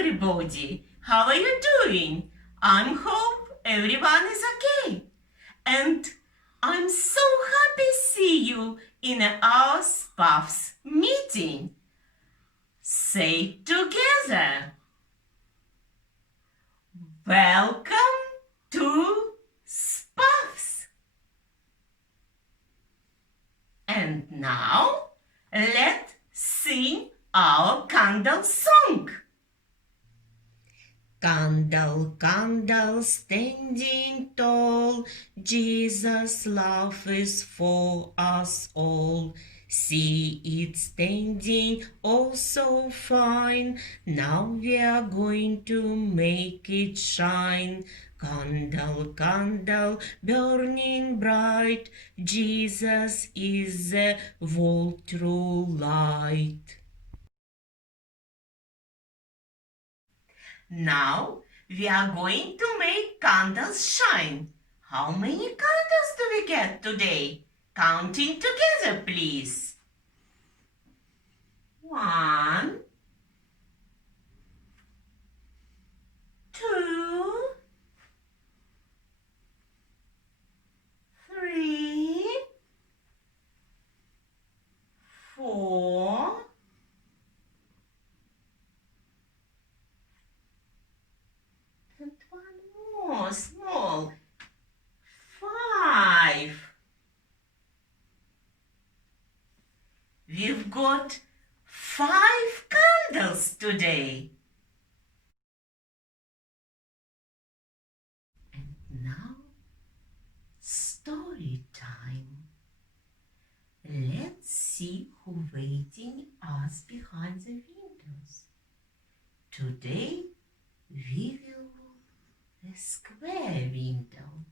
everybody. How are you doing? I hope everyone is okay. And I'm so happy to see you in our Spufs meeting. Say together. Welcome to Spufs. And now let's sing our candle song. Candle, candle, standing tall, Jesus' love is for us all. See it standing oh so fine, now we are going to make it shine. Candle, candle, burning bright, Jesus is the whole true light. Now we are going to make candles shine. How many candles do we get today? Counting together, please. 1, 2, 3, 4, and one more small, 5. We've got 5 candles today. And now, story time. Let's see who's waiting us behind the windows. Today, we will look a square window.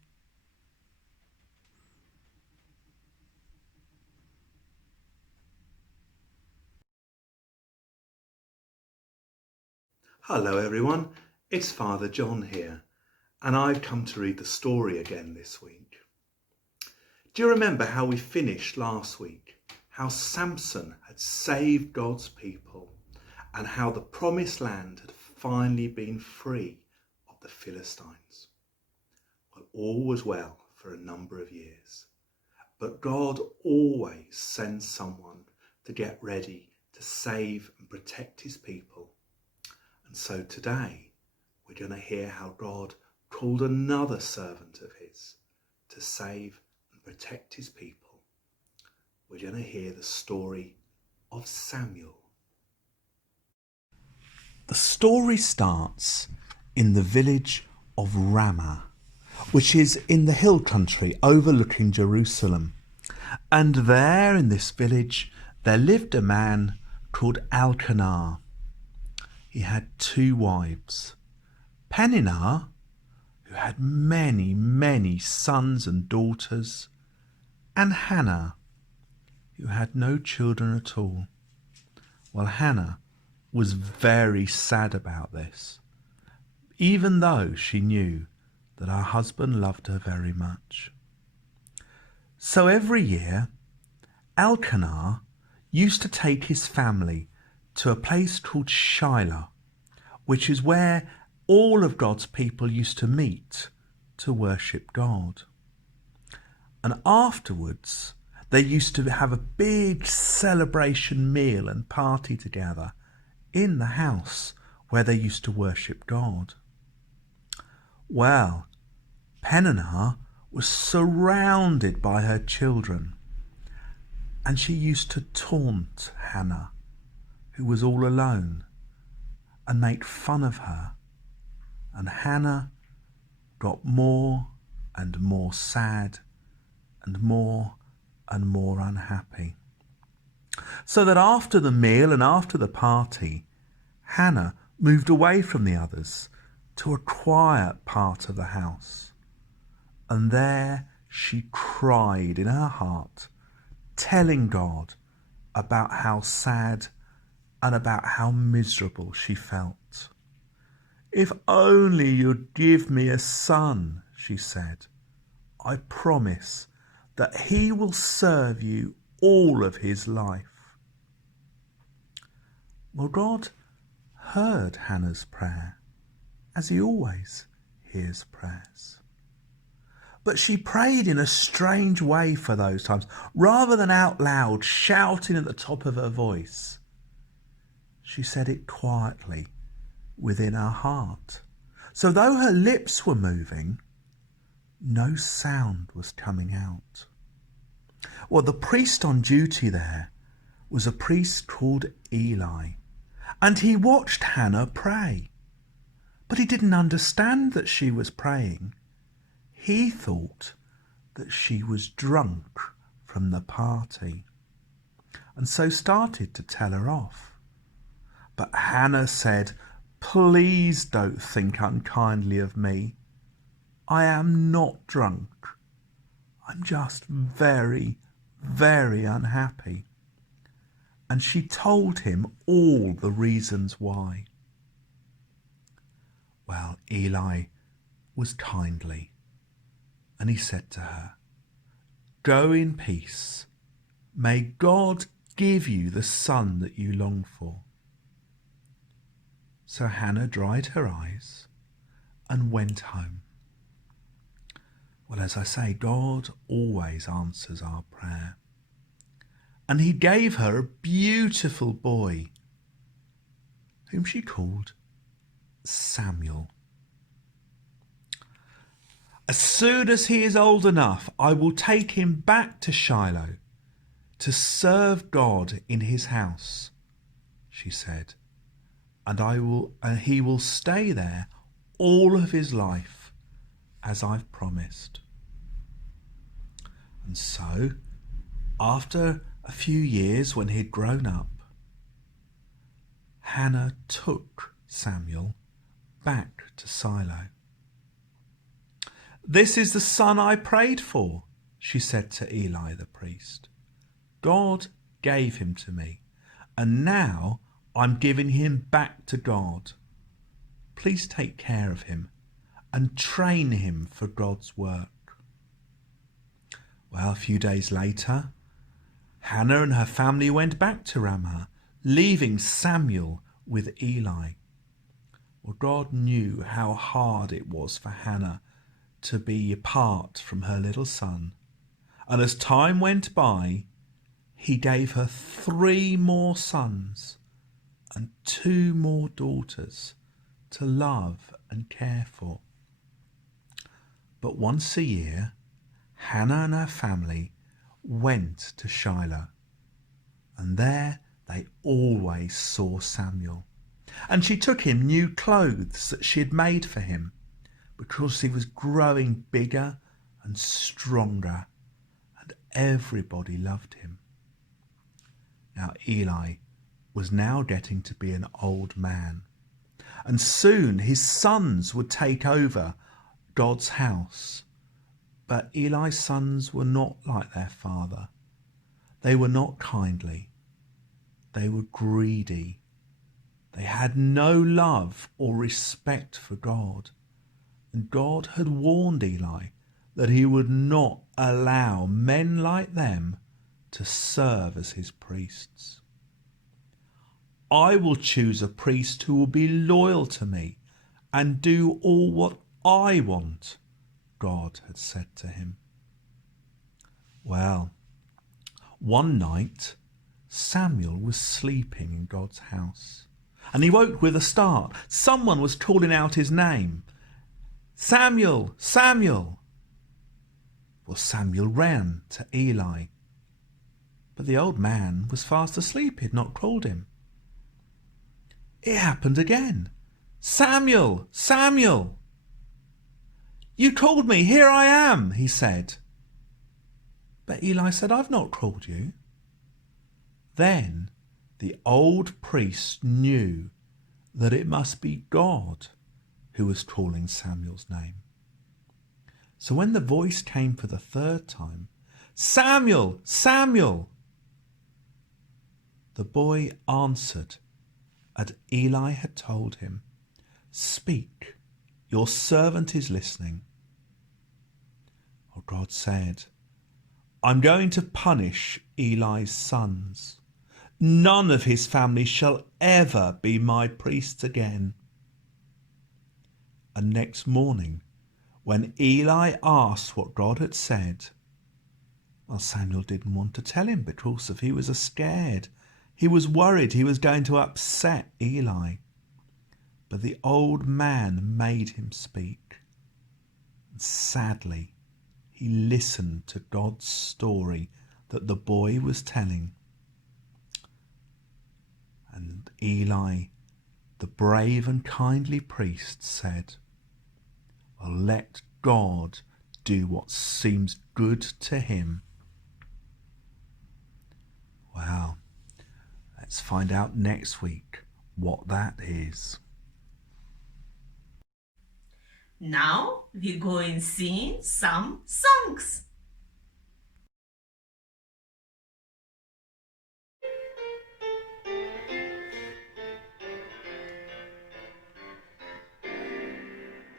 Hello everyone, it's Father John here, and I've come to read the story again this week. Do you remember how we finished last week? How Samson had saved God's people and how the promised land had finally been free of the Philistines. Well, all was well for a number of years, but God always sends someone to get ready to save and protect his people. And so today we're going to hear how God called another servant of his to save and protect his people. We're going to hear the story of Samuel. The story starts in the village of Ramah, which is in the hill country overlooking Jerusalem. And there in this village there lived a man called Elkanah. He had 2 wives, Peninnah, who had many, many sons and daughters, and Hannah, who had no children at all. Well, Hannah was very sad about this, even though she knew that her husband loved her very much. So every year, Elkanah used to take his family to a place called Shiloh, which is where all of God's people used to meet to worship God. And afterwards, they used to have a big celebration meal and party together in the house where they used to worship God. Well, Peninnah was surrounded by her children, and she used to taunt Hannah, who was all alone, and make fun of her. And Hannah got more and more sad and more unhappy. So that after the meal and after the party, Hannah moved away from the others to a quiet part of the house. And there she cried in her heart, telling God about how sad and about how miserable she felt. "If only you'd give me a son," she said. "I promise that he will serve you all of his life." Well, God heard Hannah's prayer, as he always hears prayers. But she prayed in a strange way for those times. Rather than out loud shouting at the top of her voice, she said it quietly within her heart. So though her lips were moving, no sound was coming out. Well, the priest on duty there was a priest called Eli, and he watched Hannah pray. But he didn't understand that she was praying. He thought that she was drunk from the party, and so started to tell her off. But Hannah said, "Please don't think unkindly of me. I am not drunk. I'm just very, very unhappy." And she told him all the reasons why. Well, Eli was kindly, and he said to her, "Go in peace. May God give you the son that you long for." So Hannah dried her eyes and went home. Well, as I say, God always answers our prayer. And he gave her a beautiful boy, whom she called Samuel. "As soon as he is old enough, I will take him back to Shiloh to serve God in his house," she said, and he will stay there all of his life, as I've promised." And so, after a few years, when he'd grown up, Hannah took Samuel back to Shiloh. "This is the son I prayed for," she said to Eli the priest. "God gave him to me, and now I'm giving him back to God. Please take care of him and train him for God's work." Well, a few days later, Hannah and her family went back to Ramah, leaving Samuel with Eli. Well, God knew how hard it was for Hannah to be apart from her little son. And as time went by, he gave her 3 more sons and 2 more daughters to love and care for. But once a year, Hannah and her family went to Shiloh, and there they always saw Samuel. And she took him new clothes that she had made for him, because he was growing bigger and stronger, and everybody loved him. Now Eli was now getting to be an old man, and soon his sons would take over God's house. But Eli's sons were not like their father. They were not kindly. They were greedy. They had no love or respect for God. And God had warned Eli that he would not allow men like them to serve as his priests. "I will choose a priest who will be loyal to me and do all what I want," God had said to him. Well, one night Samuel was sleeping in God's house, and he woke with a start. Someone was calling out his name. "Samuel, Samuel!" Well, Samuel ran to Eli, but the old man was fast asleep. He had not called him. It happened again. "Samuel, Samuel!" "You called me, here I am," he said. But Eli said, "I've not called you." Then the old priest knew that it must be God who was calling Samuel's name. So when the voice came for the 3rd time, "Samuel, Samuel!" the boy answered, and Eli had told him, "Speak, your servant is listening." Well, God said, "I'm going to punish Eli's sons. None of his family shall ever be my priests again." And next morning, when Eli asked what God had said, well, Samuel didn't want to tell him because he was scared. He was worried he was going to upset Eli. But the old man made him speak. And sadly, he listened to God's story that the boy was telling. And Eli, the brave and kindly priest, said, "Well, let God do what seems good to him." Wow. Let's find out next week what that is. Now we're going to sing some songs.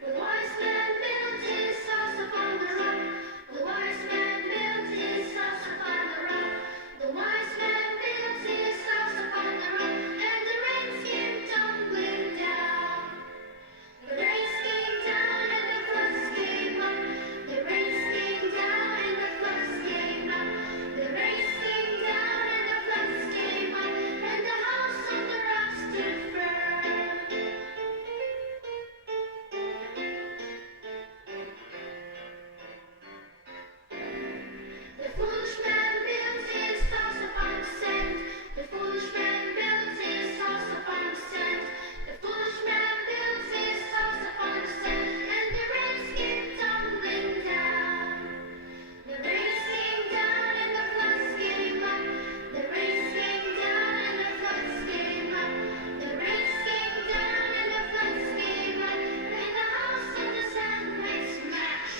The wise man built his house upon the rock. The wise man built his house upon the rock. The wise man built his house upon the rock, and the rains came tumbling down. The rains came down and the floods came up. The rains came down and the floods came up. The rains came down and the floods came up, and the house on the rock stood firm. The foolish man built his house upon the sand. The foolish man built his house upon the sand. The foolish man built his house upon the sand, and the rains came tumbling down. The rains came down and the floods came up. The rains came down and the floods came up. The rains came down and the floods came up, and the house on the sand went smash.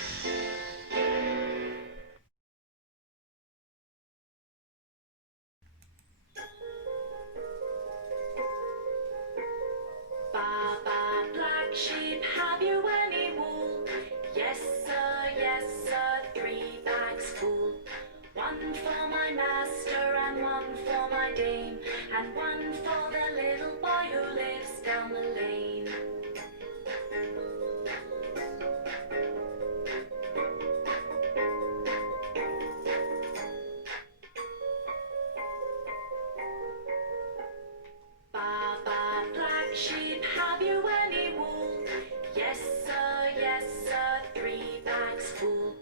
Baba, black sheep, have you any wool? Yes, sir, 3 bags full. 1 for my master and 1 for my dame, and 1 for the little boy who lives down the lane. Baba, black sheep, have you any wool? Yes, sir, 3 bags full.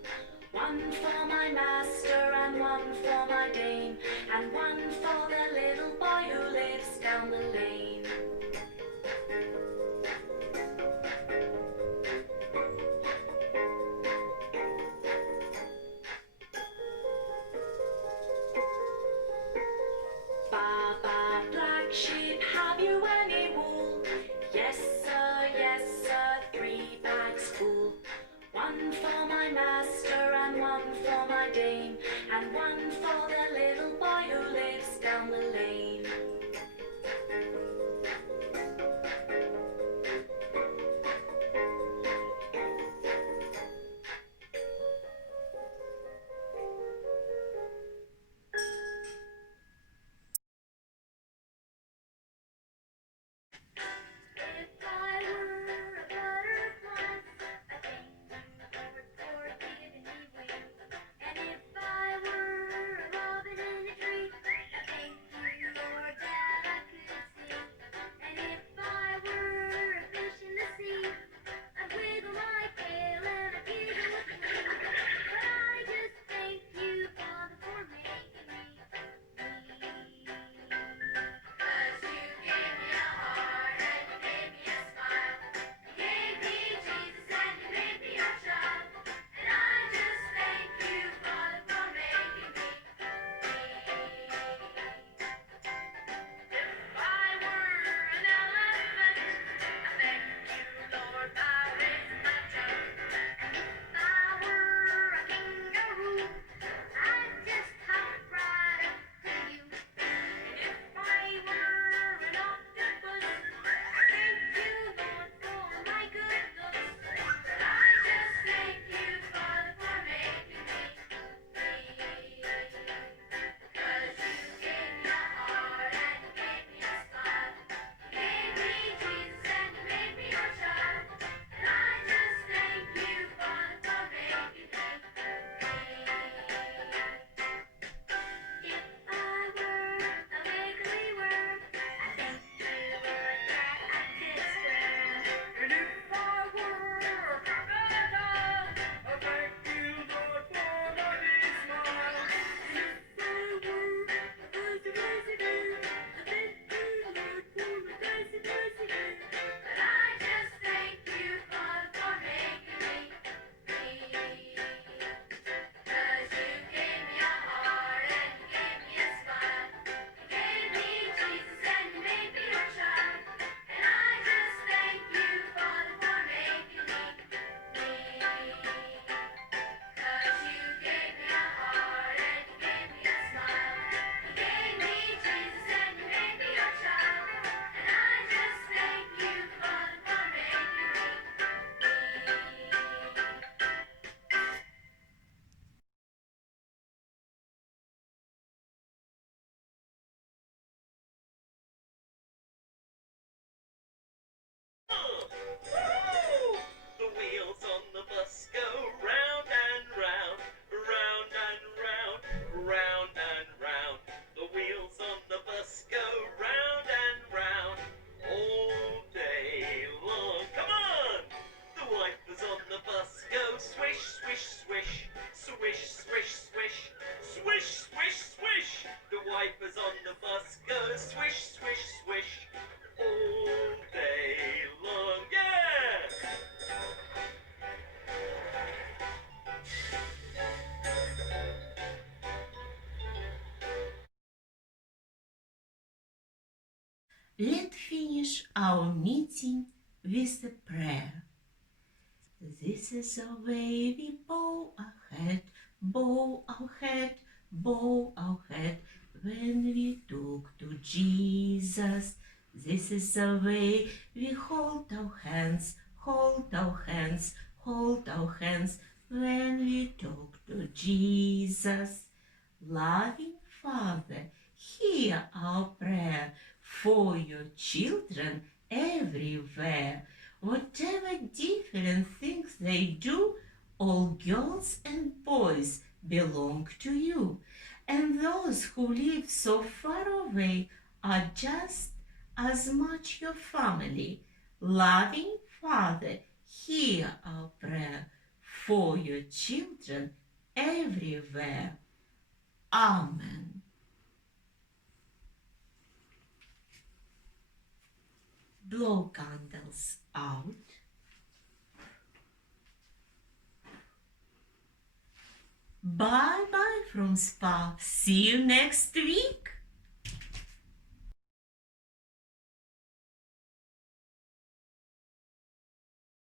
1 for my master and 1 for my dame, and 1 for the little boy who lives down the lane. Baba, black sheep, have you any wool? Yes, sir, 3 bags full. 1 for my master and 1 for my dame, and 1 for the little boy who lives down the lane. If I were a butterfly, I thank the Lord for giving me wings. And if I were a robin in a tree, let's finish our meeting with a prayer. This is the way we bow our head, bow our head, bow our head when we talk to Jesus. This is the way we hold our hands, hold our hands, hold our hands when we talk to Jesus. Loving Father, hear our prayer for your children everywhere. Whatever different things they do, all girls and boys belong to you. And those who live so far away are just as much your family. Loving Father, hear our prayer for your children everywhere. Amen. Blow candles out. Bye bye from Spa. See you next week.